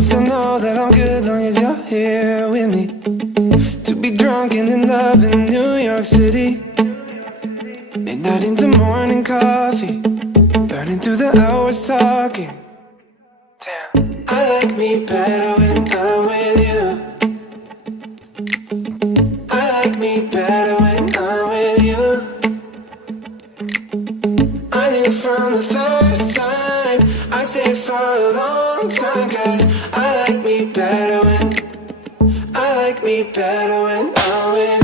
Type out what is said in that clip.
but still know that I'm good long as you're here with me. To be drunk and in love in New York City, midnight into morning coffee, burning through the hours talking. Damn, I like me better when I'm with you. I like me better when I'm with you. I knew from the first time I'd stay for a long time, 'cause I like me better when I'm with